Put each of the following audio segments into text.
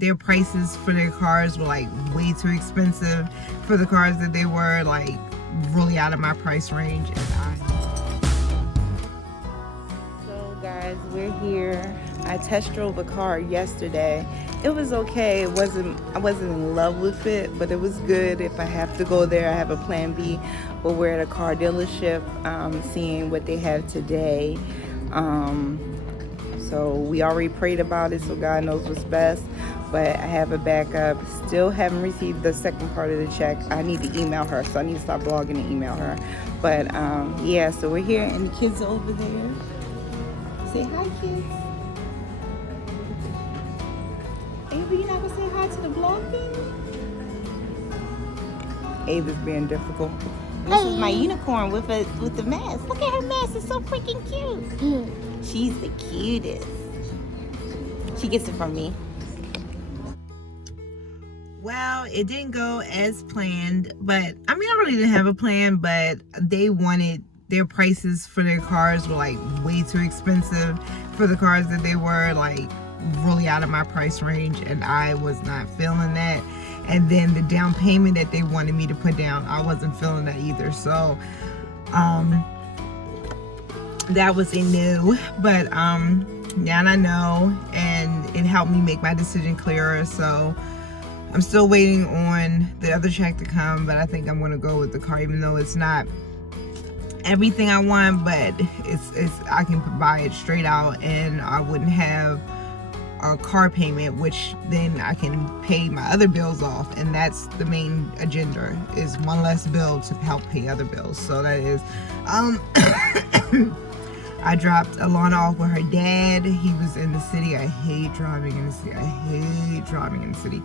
their prices for their cars were like way too expensive for the cars that they were, like really out of my price range. And so guys, we're here. I test drove a car yesterday. It was okay. I wasn't in love with it, but it was good. If I have to go there, I have a plan B. But we're at a car dealership, seeing what they have today. So we already prayed about it, so God knows what's best. But I have a backup. Still haven't received the second part of the check. I need to email her, so I need to stop blogging and email her. But yeah, so we're here, and the kids are over there. Say hi, kids. Ava, you not gonna say hi to the vlog thing? Ava's being difficult. This is my unicorn with the mask. Look at her mask, it's so freaking cute. She's the cutest. She gets it from me. Well, it didn't go as planned, but I mean, I really didn't have a plan, but they wanted their prices for their cars were like way too expensive for the cars that they were, like really out of my price range, and I was not feeling that. And then the down payment that they wanted me to put down, I wasn't feeling that either. So that was a no. But yeah, and I know, and it helped me make my decision clearer. So I'm still waiting on the other check to come, but I think I'm gonna go with the car, even though it's not everything I want, but it's I can buy it straight out, and I wouldn't have a car payment, which then I can pay my other bills off, and that's the main agenda, is one less bill to help pay other bills. So that is I dropped Alana off with her dad. He was in the city. I hate driving in the city.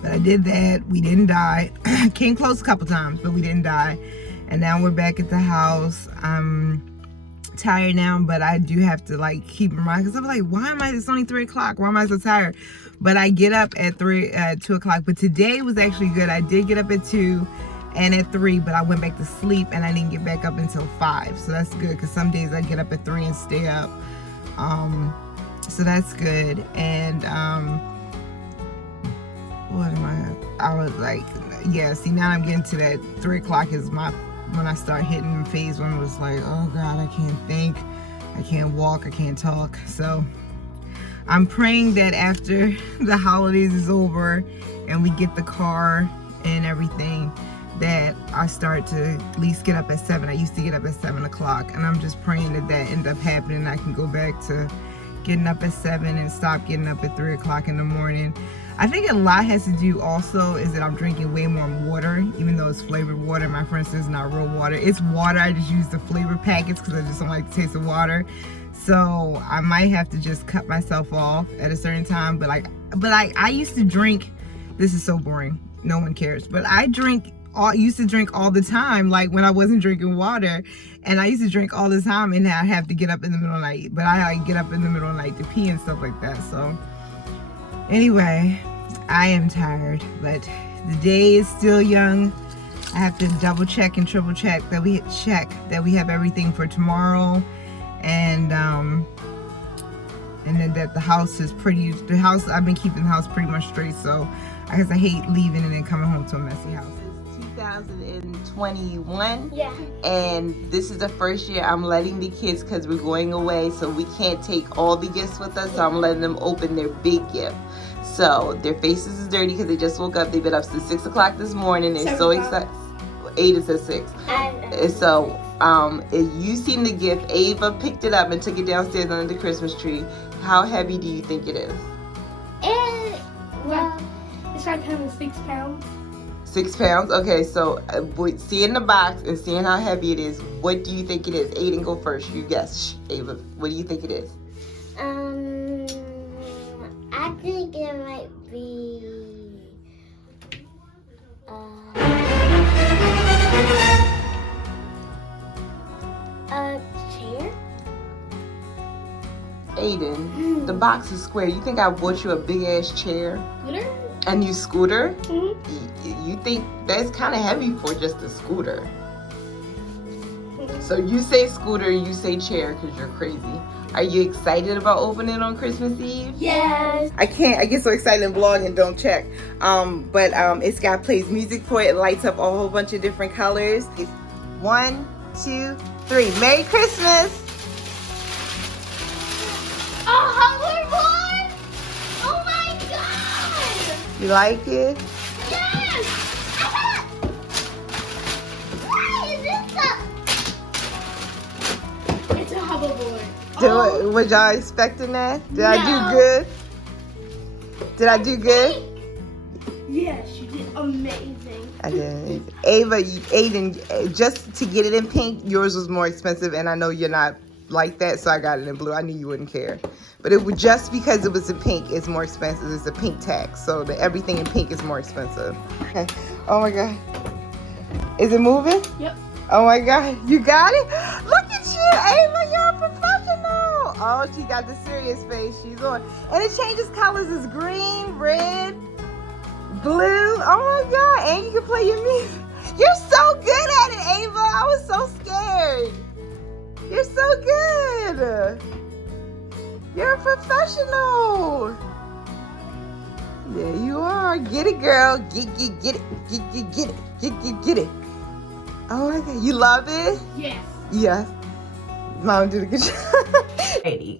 But I did that. We didn't die. Came close a couple times, but we didn't die. And now we're back at the house. I'm tired now, but I do have to like keep in mind, because I'm like, it's only 3 o'clock. Why am I so tired? But I get up at 2 o'clock. But today was actually good. I did get up at 2 and at 3, but I went back to sleep and I didn't get back up until 5. So that's good, because some days I get up at 3 and stay up. So that's good. And I was like, yeah, see, now I'm getting to that 3 o'clock is when I start hitting phase one. It was like, oh God, I can't think, I can't walk, I can't talk. So I'm praying that after the holidays is over and we get the car and everything, that I start to at least get up at 7. I used to get up at 7 o'clock, and I'm just praying that ends up happening. I can go back to getting up at 7 and stop getting up at 3 o'clock in the morning. I think a lot has to do also is that I'm drinking way more water, even though it's flavored water. My friend says it's not real water. It's water. I just use the flavor packets because I just don't like the taste of water. So I might have to just cut myself off at a certain time. But I used to drink. This is so boring. No one cares. But I used to drink all the time, like when I wasn't drinking water. And I used to drink all the time, and I have to get up in the middle of the night. But I get up in the middle of the night to pee and stuff like that. So anyway, I am tired, but the day is still young. I have to double check and triple check that we have everything for tomorrow, and then that the house is pretty. I've been keeping the house pretty much straight, so I guess I hate leaving and then coming home to a messy house. 2021, yeah, and this is the first year I'm letting the kids, because we're going away, so we can't take all the gifts with us, so I'm letting them open their big gift. So their faces is dirty because they just woke up. They've been up since 6 o'clock this morning. They're so excited. 8 is at 6. And so if you seen the gift, Ava picked it up and took it downstairs under the Christmas tree. How heavy do you think it is? Well, it's like 6 pounds. 6 pounds? Okay, so seeing the box and seeing how heavy it is, what do you think it is? Aiden, go first. You guess, Ava. What do you think it is? I think it might be a chair. Aiden, the box is square. You think I bought you a big ass chair? Scooter? A new scooter? Mm-hmm. You think that's kind of heavy for just a scooter? So you say scooter, you say chair because you're crazy. Are you excited about opening it on Christmas Eve? Yes. I get so excited and vlog and don't check. But it's got plays music for it. It lights up a whole bunch of different colors. 1, 2, 3. Merry Christmas! A hoverboard? Oh my god! You like it? Yes! Why is this It's a hoverboard. Was y'all expecting that? Did I do No. good? Did I do good? Yes, you did amazing. I did. Aiden, just to get it in pink, yours was more expensive, and I know you're not like that, so I got it in blue. I knew you wouldn't care. But it was just because it was in pink, it's more expensive. It's a pink tax, so everything in pink is more expensive. Okay. Oh my God. Is it moving? Yep. Oh my God. You got it? Look at you, Ava. You're a professional. Oh, she got the serious face. She's on. And it changes colors. It's green, red, blue. Oh my God. And you can play your music. You're so good at it, Ava. I was so scared. You're so good. You're a professional. Yeah, you are. Get it, girl. Get it. Get it. Oh my God. You love it? Yes. Yes. Mom did a good job.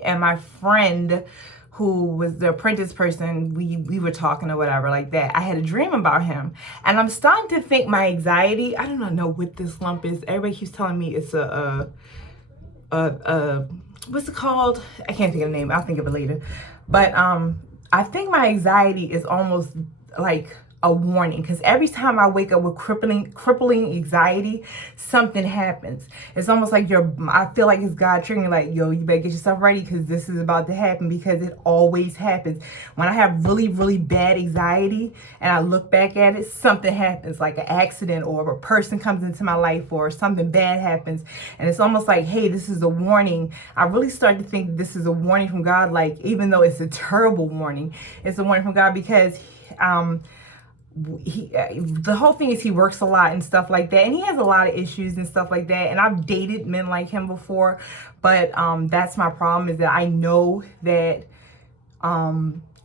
And my friend who was the apprentice person, we were talking or whatever like that. I had a dream about him. And I'm starting to think my anxiety, I don't know what this lump is. Everybody keeps telling me it's what's it called? I can't think of the name. I'll think of it later. But I think my anxiety is almost like a warning, because every time I wake up with crippling anxiety, something happens. It's almost like I feel like it's God triggering, like, yo, you better get yourself ready because this is about to happen, because it always happens. When I have really bad anxiety and I look back at it, something happens, like an accident or a person comes into my life or something bad happens. And it's almost like, hey, this is a warning. I really start to think this is a warning from God, like, even though it's a terrible warning, it's a warning from God, because the whole thing is he works a lot and stuff like that, and he has a lot of issues and stuff like that, and I've dated men like him before, but that's my problem, is that I know that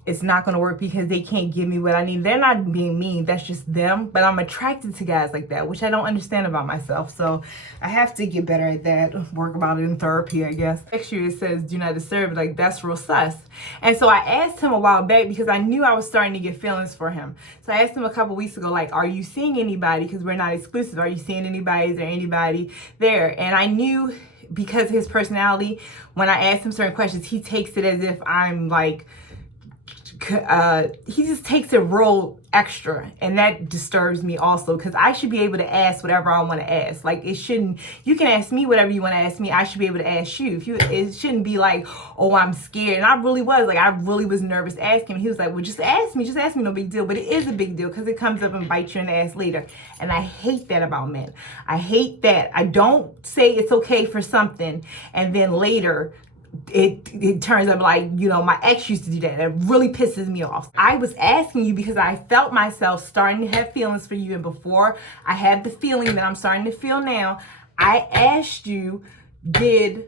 it's not going to work because they can't give me what I need. They're not being mean, that's just them, but I'm attracted to guys like that, which I don't understand about myself, so I have to get better at that, work about it in therapy, I guess. Next year it says do not disturb, like, that's real sus. And so I asked him a while back, because I knew I was starting to get feelings for him. So I asked him a couple weeks ago, like, are you seeing anybody, because we're not exclusive, are you seeing anybody, is there anybody there? And I knew, because of his personality, when I asked him certain questions, he takes it as if I'm like, he just takes it real extra, and that disturbs me also, because I should be able to ask whatever I want to ask. Like, it shouldn't, you can ask me whatever you want to ask me, I should be able to ask you. It shouldn't be like, oh, I'm scared. And I really was nervous asking him. He was like, well, just ask me, no big deal. But it is a big deal, because it comes up and bites you in the ass later. And I hate that about men. I hate that. I don't say it's okay for something, and then later it turns out, like, you know, my ex used to do that. It really pisses me off. I was asking you because I felt myself starting to have feelings for you, and before I had the feeling that I'm starting to feel now, I asked you, were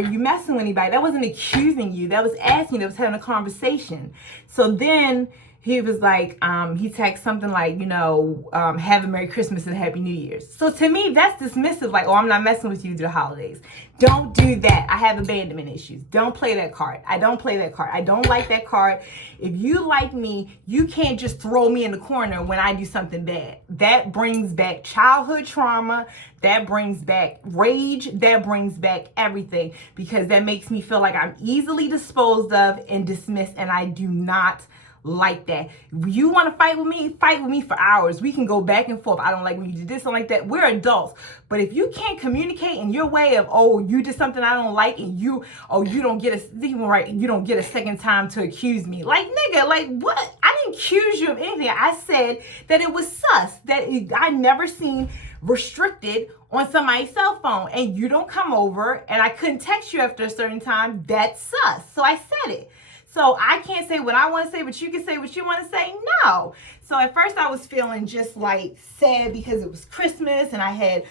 you messing with anybody? That wasn't accusing you, that was asking, that was having a conversation. So then he was like, he texted something like, you know, have a Merry Christmas and Happy New Year's. So to me, that's dismissive, like, oh, I'm not messing with you through the holidays. Don't do that. I have abandonment issues. Don't play that card. I don't play that card. I don't like that card. If you like me, you can't just throw me in the corner when I do something bad. That brings back childhood trauma. That brings back rage. That brings back everything, because that makes me feel like I'm easily disposed of and dismissed, and I do not like that. You want to fight with me for hours. We can go back and forth. I don't like when you do this and like that. We're adults. But if you can't communicate in your way of, oh, you did something I don't like, and you don't get a second time to accuse me. Like, nigga, like, what? I didn't accuse you of anything. I said that it was sus, that I never seen restricted on somebody's cell phone, and you don't come over, and I couldn't text you after a certain time. That's sus. So I said it. So I can't say what I want to say, but you can say what you want to say? No. So at first I was feeling just like sad because it was Christmas, and I had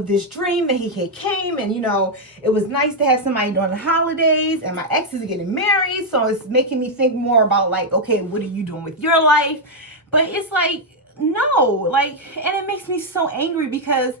this dream that he had came, and you know, it was nice to have somebody during the holidays, and my ex is getting married, so it's making me think more about like, okay, what are you doing with your life? But it's like, no, like, and it makes me so angry because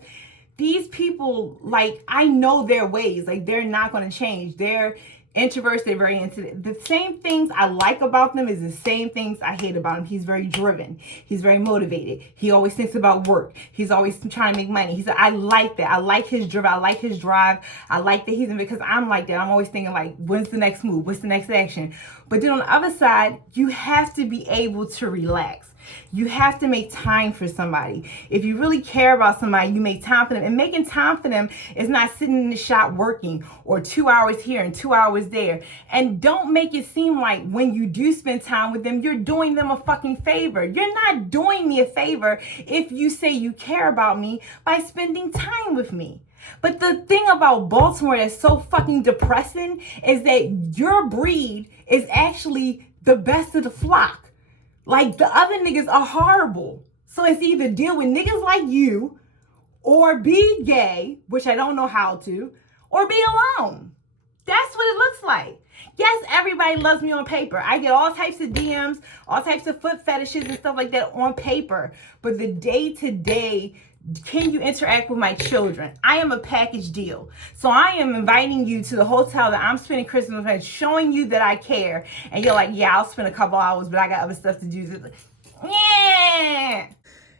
these people, like, I know their ways, like they're not going to change. They're introverts, they're very into the same things I like about them is the same things I hate about him. He's very driven, he's very motivated, he always thinks about work, he's always trying to make money. I like that. I like his drive, I like his drive, I like that he's in, because I'm like that. I'm always thinking like, when's the next move, what's the next action? But then on the other side, you have to be able to relax. You have to make time for somebody. If you really care about somebody, you make time for them. And making time for them is not sitting in the shop working or 2 hours here and 2 hours there. And don't make it seem like when you do spend time with them, you're doing them a fucking favor. You're not doing me a favor if you say you care about me by spending time with me. But the thing about Baltimore that's so fucking depressing is that your breed is actually the best of the flock. Like, the other niggas are horrible. So it's either deal with niggas like you, or be gay, which I don't know how to, or be alone. That's what it looks like. Yes, everybody loves me on paper. I get all types of DMs, all types of foot fetishes and stuff like that on paper. But the day-to-day, can you interact with my children? I am a package deal. So I am inviting you to the hotel that I'm spending Christmas with, showing you that I care. And you're like, yeah, I'll spend a couple hours, but I got other stuff to do. Yeah.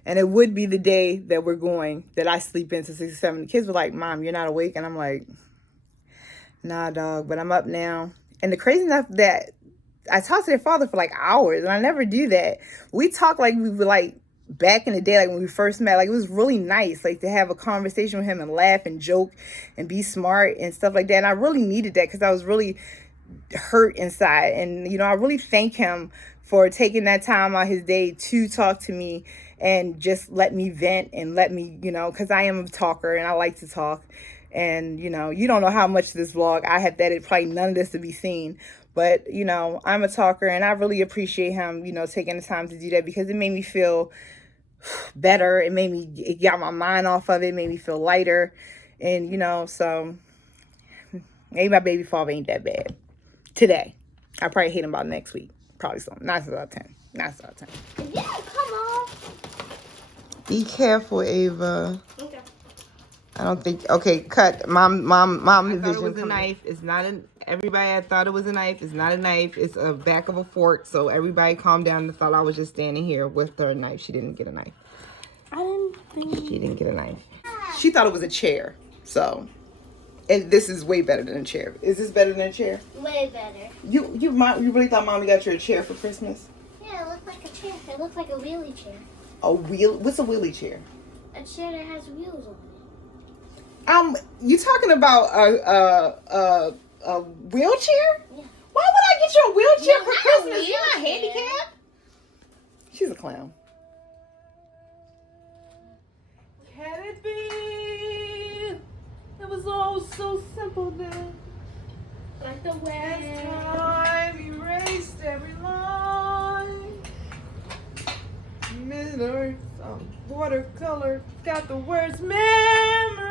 And it would be the day that we're going, that I sleep into 6 or 7. The kids were like, Mom, you're not awake? And I'm like, nah, dog, but I'm up now. And the crazy enough that I talked to their father for like hours, and I never do that. We talk like we were like, back in the day, like when we first met. Like, it was really nice, like, to have a conversation with him and laugh and joke and be smart and stuff like that. And I really needed that because I was really hurt inside. And, you know, I really thank him for taking that time out his day to talk to me and just let me vent and let me, you know, because I am a talker and I like to talk. And, you know, you don't know how much of this vlog I have that it probably none of this to be seen. But, you know, I'm a talker, and I really appreciate him, you know, taking the time to do that, because it made me feel better. It got my mind off of it, made me feel lighter. And, you know, so maybe my baby father ain't that bad today. I probably hate him about next week. Probably so. 9 out of 10. 9 out of 10. Yeah, come on. Be careful, Ava. Okay. I don't think. Okay, cut. Mom. I thought it was a knife. It's not a. Everybody, I thought it was a knife. It's not a knife. It's a back of a fork. So everybody, calm down. And thought I was just standing here with her knife. She didn't get a knife. I didn't think. She didn't get a knife. She thought it was a chair. So, and this is way better than a chair. Is this better than a chair? Way better. You really thought Mommy got you a chair for Christmas? Yeah, it looked like a chair. It looked like a wheelie chair. A wheel? What's a wheelie chair? A chair that has wheels on it. You talking about a wheelchair? Yeah. Why would I get you a wheelchair No, for not a Christmas? You're not wheelchair. handicapped. She's a clown. Can it be? It was all so simple then. Like the way. Time erased every line. Watercolor got the words memory.